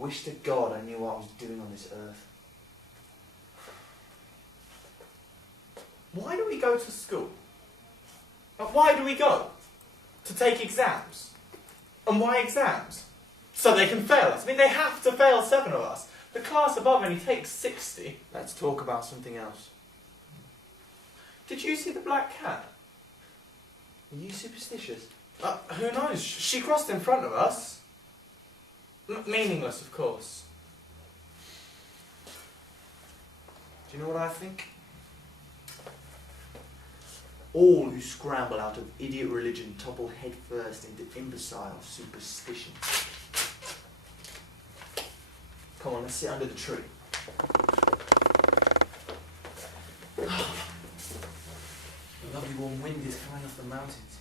wish to God I knew what I was doing on this earth. Why do we go to school? Why do we go? To take exams. And why exams? So they can fail us. I mean, they have to fail 7 of us. The class above only takes 60. Let's talk about something else. Did you see the black cat? Are you superstitious? Who knows? She crossed in front of us. Meaningless, of course. Do you know what I think? All who scramble out of idiot religion topple headfirst into imbecile superstition. Come on, let's sit under the tree. The lovely warm wind is coming off the mountains.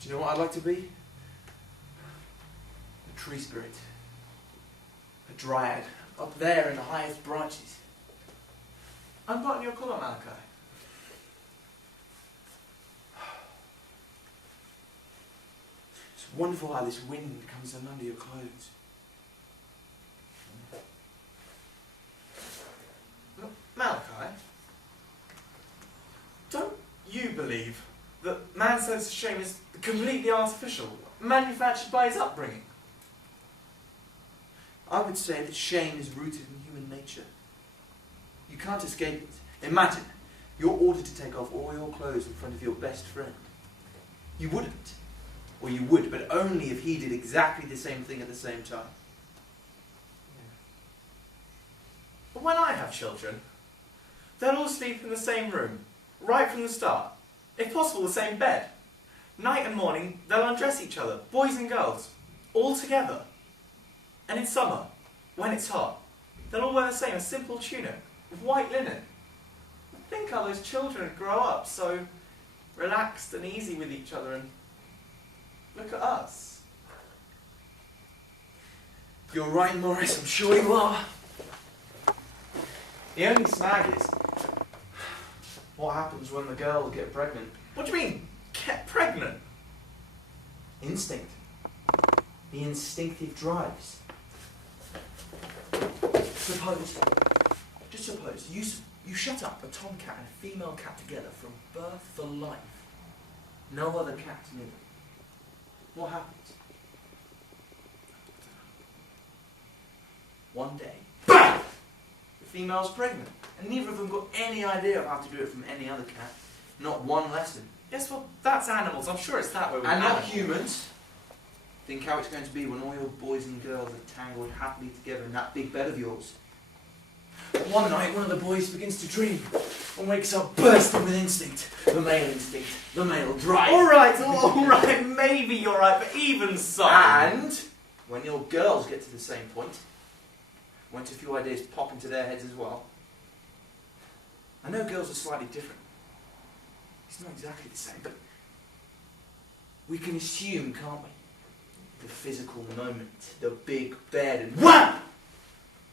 Do you know what I'd like to be? A tree spirit. A dryad. Up there in the highest branches. Unbutton your collar, Malachi. It's wonderful how this wind comes in under your clothes. Malachi, don't you believe that man's sense of shame is completely artificial, manufactured by his upbringing? I would say that shame is rooted in human nature. You can't escape it. Imagine, you're ordered to take off all your clothes in front of your best friend. You wouldn't. Or you would, but only if he did exactly the same thing at the same time. But when I have children, they'll all sleep in the same room, right from the start. If possible, the same bed. Night and morning, they'll undress each other, boys and girls, all together. And in summer, when it's hot, they'll all wear the same, a simple tunic, with white linen. Think how those children would grow up so relaxed and easy with each other, and look at us. You're right, Morris, I'm sure you are. The only snag is, What happens when the girls get pregnant? what do you mean, get pregnant? Instinct. The instinctive drives. Just suppose, you shut up a tomcat and a female cat together from birth for life. No other cats near them. What happens? One day, BAM! The female's pregnant. And neither of them got any idea of how to do it from any other cat. Not one lesson. Yes, well, that's animals. I'm sure it's that way with And not animals. humans. Think how it's going to be when all your boys and girls are tangled happily together in that big bed of yours. One night, one of the boys begins to dream and wakes up bursting with instinct. The male instinct. The male drive. Alright, maybe you're right, but even so. And when your girls get to the same point, once a few ideas pop into their heads as well. I know girls are slightly different. It's not exactly the same, but we can assume, can't we? The physical moment, the big bed, and wham!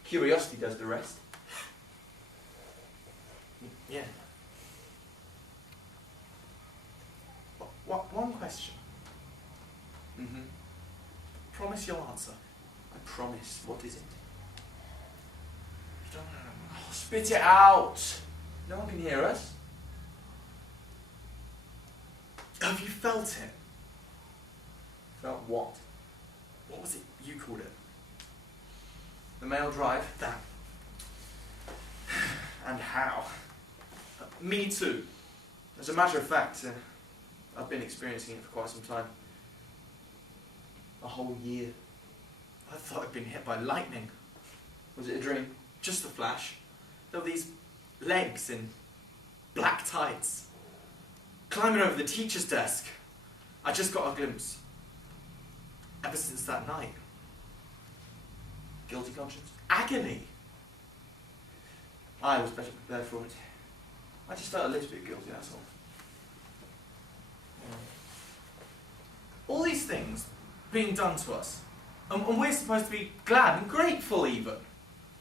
Curiosity does the rest. Yeah. One question. Mm-hmm. Promise you'll answer. I promise. What is it? You don't know. Oh, spit it out! No one can hear us. Have you felt it? Felt what? What was it you called it? The male drive. That. And how? Me too. As a matter of fact, I've been experiencing it for quite some time. A whole year. I thought I'd been hit by lightning. Was it a dream? Just a flash. There were these legs in black tights, climbing over the teacher's desk. I just got a glimpse. Ever since that night. Guilty conscience? Agony. I was better prepared for it. I just felt a little bit guilty, that's all. All these things being done to us, and we're supposed to be glad and grateful even.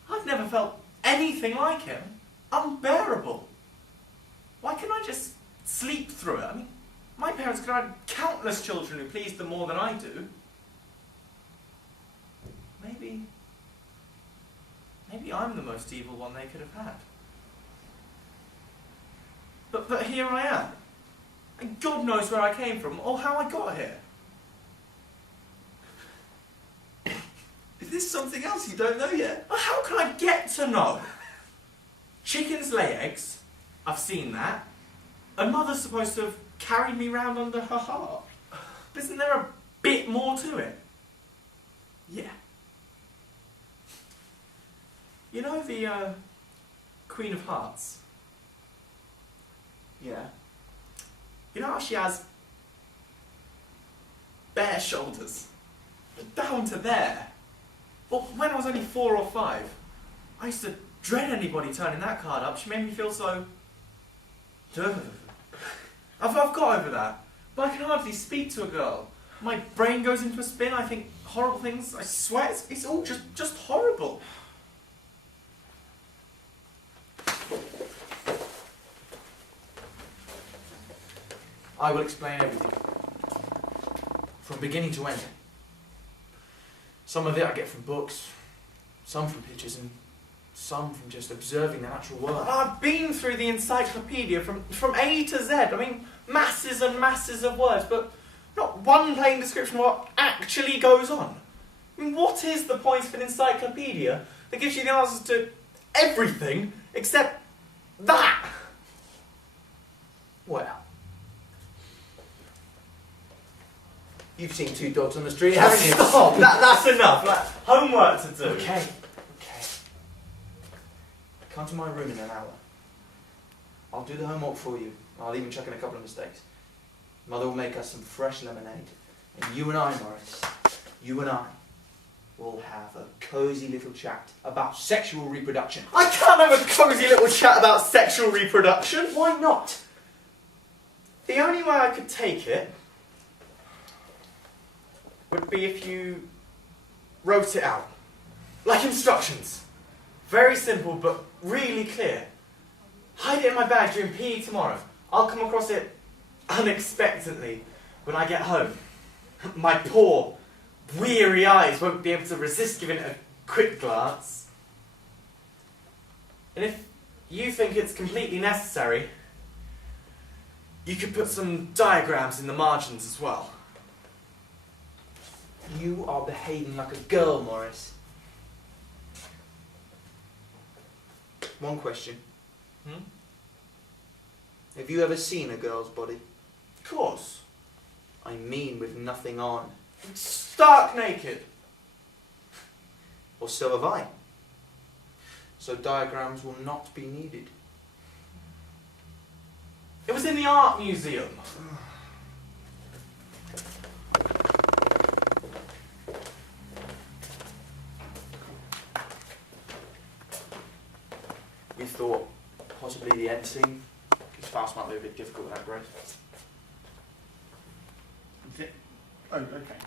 I've never felt anything like him. Unbearable. Why can't I just sleep through it? I mean, my parents could have had countless children who pleased them more than I do. Maybe I'm the most evil one they could have had. But here I am. And God knows where I came from or how I got here. Is this something else you don't know yet? Well, how can I get to know? Chickens lay eggs. I've seen that. A mother's supposed to have carried me round under her heart. But isn't there a bit more to it? Yeah. You know the Queen of Hearts? Yeah. You know how she has bare shoulders, but down to there? Well, when I was only 4 or 5, I used to dread anybody turning that card up. She made me feel so... I've got over that, but I can hardly speak to a girl. My brain goes into a spin, I think horrible things, I swear, it's all just horrible. I will explain everything. From beginning to end. Some of it I get from books, some from pictures, and some from just observing the natural world. I've been through the encyclopedia from A to Z. I mean, masses and masses of words, but not one plain description of what actually goes on. I mean, what is the point of an encyclopedia that gives you the answers to everything except that? Well, you've seen 2 dogs on the street, haven't you? Stop! That's enough. Like, homework to do. Okay. Come to my room in an hour. I'll do the homework for you. I'll even chuck in a couple of mistakes. Mother will make us some fresh lemonade. And you and I, Morris, you and I will have a cosy little chat about sexual reproduction. I can't have a cosy little chat about sexual reproduction. Why not? The only way I could take it would be if you wrote it out. Like instructions. Very simple, but really clear. Hide it in my bag during PE tomorrow. I'll come across it unexpectedly when I get home. My poor, weary eyes won't be able to resist giving it a quick glance. And if you think it's completely necessary, you could put some diagrams in the margins as well. You are behaving like a girl, Morris. One question. Have you ever seen a girl's body? Of course. I mean with nothing on. Stark naked. Or so have I. So diagrams will not be needed. It was in the art museum. We thought possibly the end scene, because fast might be a bit difficult without Grace. Oh, okay.